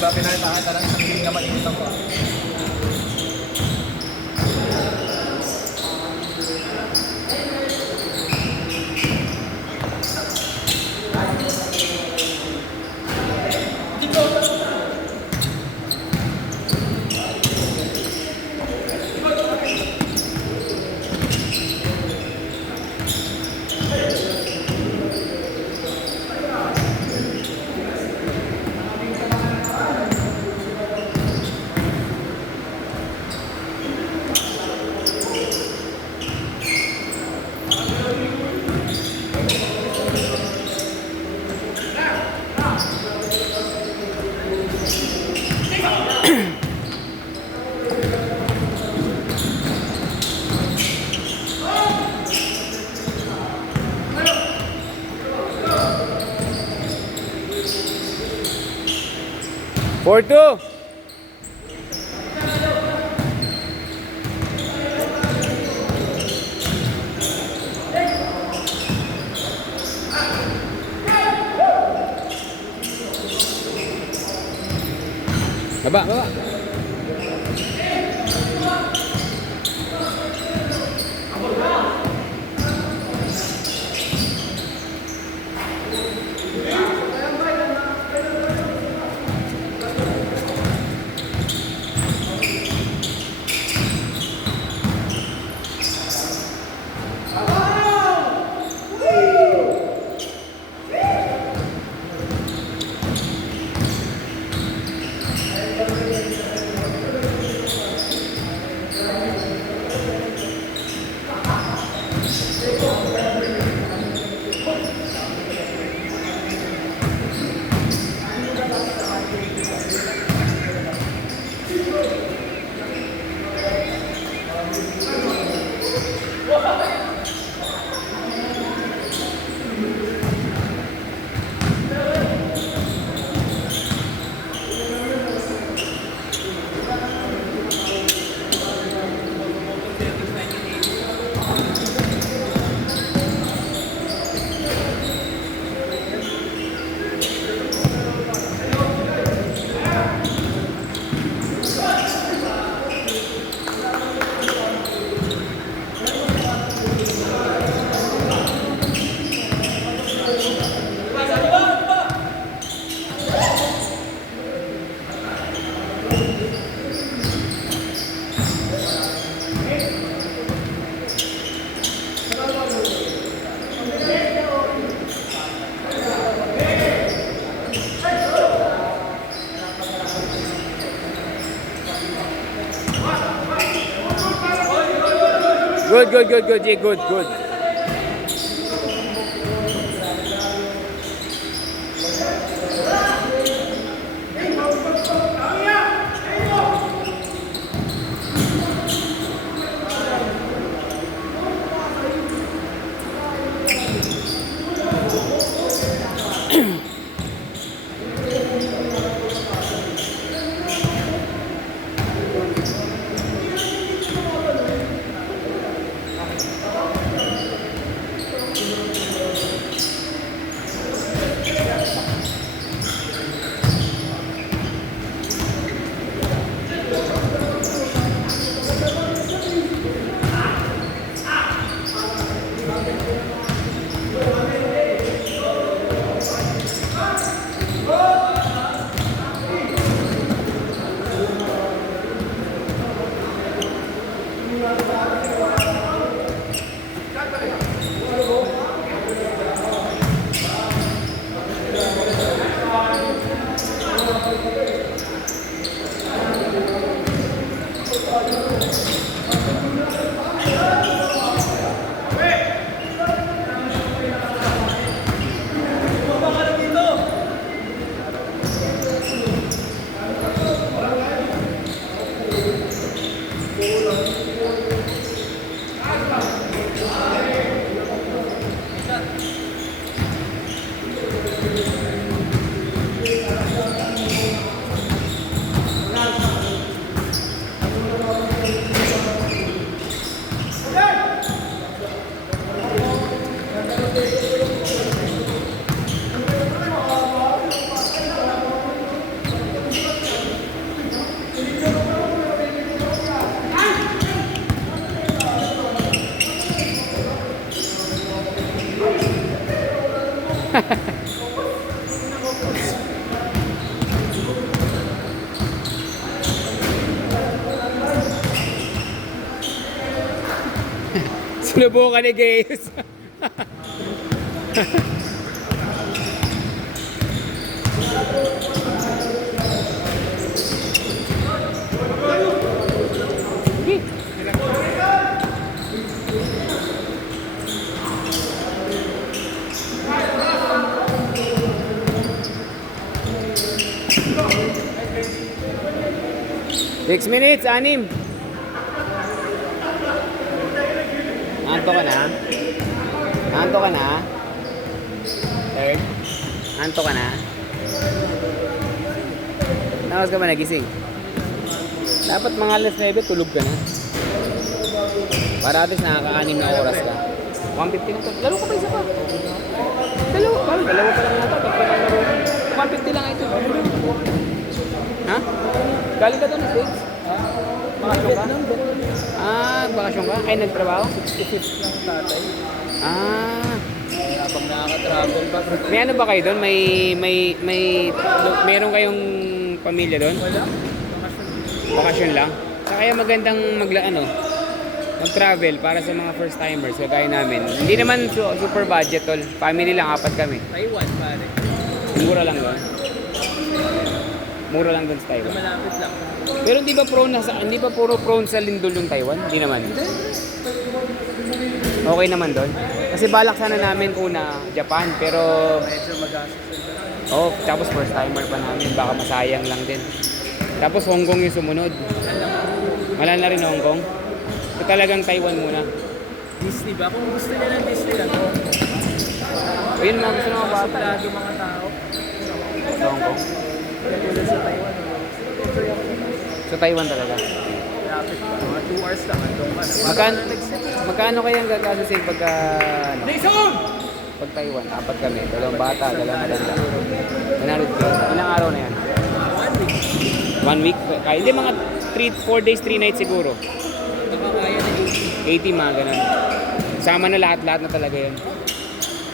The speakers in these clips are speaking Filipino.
ba? Pinalitaan na lang isang game na mainit ako. Four two. Baba, baba. Good, yeah, good. Sinubukan ni Gayus. Six minutes, 6. Anto ka na? Anto ka na? Third? Anto ka na? Nakas ka ba nagising? Dapat mga alas 9, tulog ka na. Para at least nakaka-6 na oras ka. 150 na to. Laro ka pa isa pa. Dalawa pa lang yata. 150 lang ito. Ha? Galing ka doon sa States? Bakasyon ka? Bakasyon ka? Ay, nagtrabaho? 65 lang tatay. Habang nakaka-travel pa. May ano ba kayo doon? Meron kayong pamilya doon? Wala. Bakasyon lang? Kaya magandang mag-travel para sa mga first timers kagaya namin. Hindi naman super budget tol. Family lang, 4 kami. Taiwan pare. Mura lang doon. Mura lang doon sa Taiwan. Malapit lang. Pero hindi ba puro prone sa lindol yung Taiwan? Hindi naman. Okay naman doon. Kasi balak sana namin una Japan, pero Medyo magastos. tapos first timer pa namin, baka masayang lang din. Tapos Hong Kong yung sumunod. Wala na rin Hong Kong. So talagang Taiwan muna. Disney ba? Kung gusto nila ng Disney lang. O yun mga gusto ng mga bata. Suplado mga tao. Sa Hong Kong. Tulad sa Taiwan. So Taiwan talaga. Malapit pa. Mga 2 hours lang. Andong ka na. Magkano kayang gagastusin pagka pag Taiwan? 4 kami. 2 bata, 2 maganda. 100K. Ilang araw na yan? 1 week? Kaya hindi mga 4 days, 3 nights siguro. Nakakaya na 80 mga ganun. Sama na lahat-lahat na talaga yun.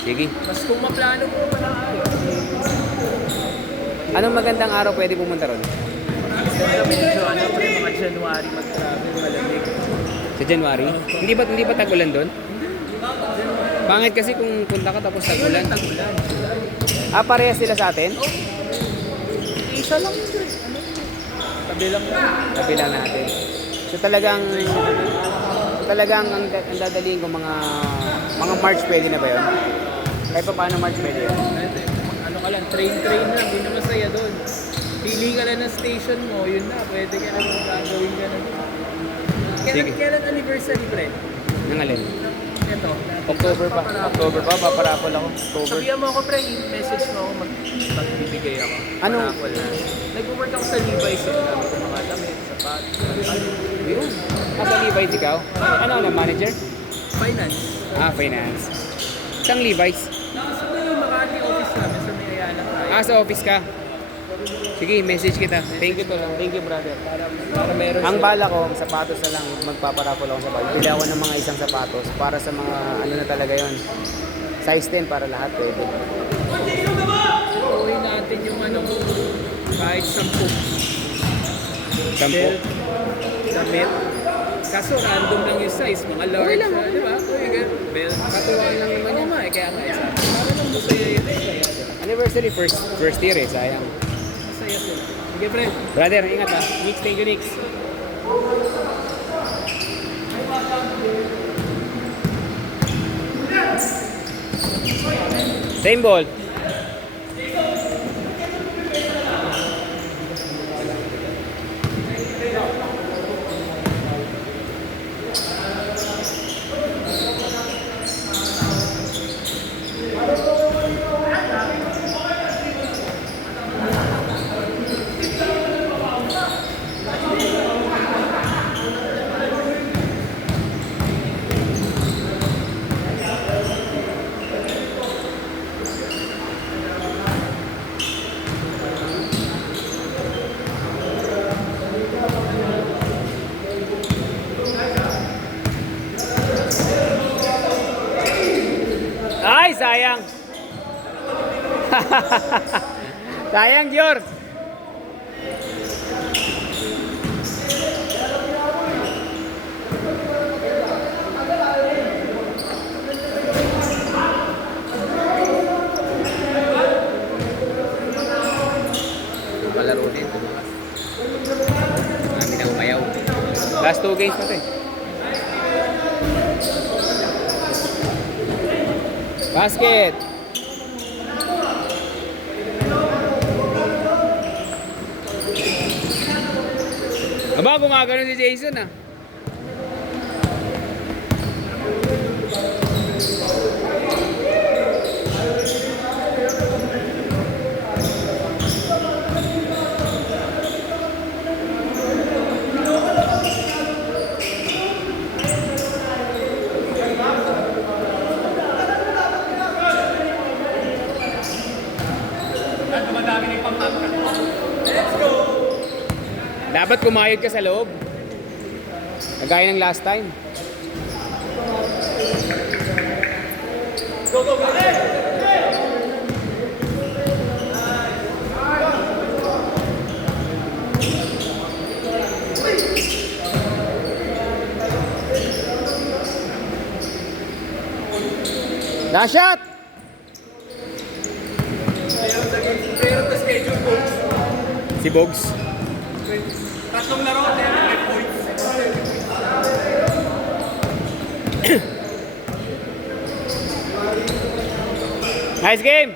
Sige. Mas kung maplano mo pa na Anong magandang araw pwede pumunta ron? medyo mga January mag-travel malamig. Sa January? Hindi ba tag-ulan doon? Pangit kasi kung punta ka tapos tag-ulan. Tagulan. Parehas sila sa atin? Isa lang yun. Tabi lang lang. Tabi lang natin. So talagang ang dadalihin ko mga March pwede na ba yun? Kahit pa paano March pwede yun? Pwede. Ano ka lang, train lang. Hindi na masaya doon. Pili ka lang ng station mo, yun na. Pwede ka lang gagawin ka na. Sige. Kailan anniversary, pre? Nang alin? Ito. October pa, paparapol ako. October. Sabihan mo ako, pre, i-message mo ako, magbibigay ako. Ano? Parapol na. Nag-work ako sa Levi's, Sabi ko mga damit, sapatos, Yun. Sa Levi's ikaw? Ano manager? finance. Finance. Isang Levi's. Sa may Makati office namin, sa may Ayala tayo. Sa office ka? Sige, message kita. Thank you to lang. Thank you, brother. Para meron Ang bala ko, sapatos na lang, magpaparapol ako sa bahay. Bili ako ng mga isang sapatos para sa mga ano na talaga yon. Size 10 para lahat pwede. gawin natin yung kahit 10. Sampo. Damit. Kaso random lang yung size, mga large. Okay lang, Di ba? Belt. Katuwaan lang naman yung kaya nga isa. Para lang masaya yun. Anniversary first year sayang. Masaya sila. Sige, friend. Brother, ingat Nix, thank you, Nix. Same ball. Ay, sayang. Sayang, Dior. Last 2 games na to eh. Basket! Aba, gumagano si Jason ah. Dapat kumayod ka sa loob. Kagaya ng last time. Last shot! Si Bogs. Tatlong laro, 10 points. Nice game!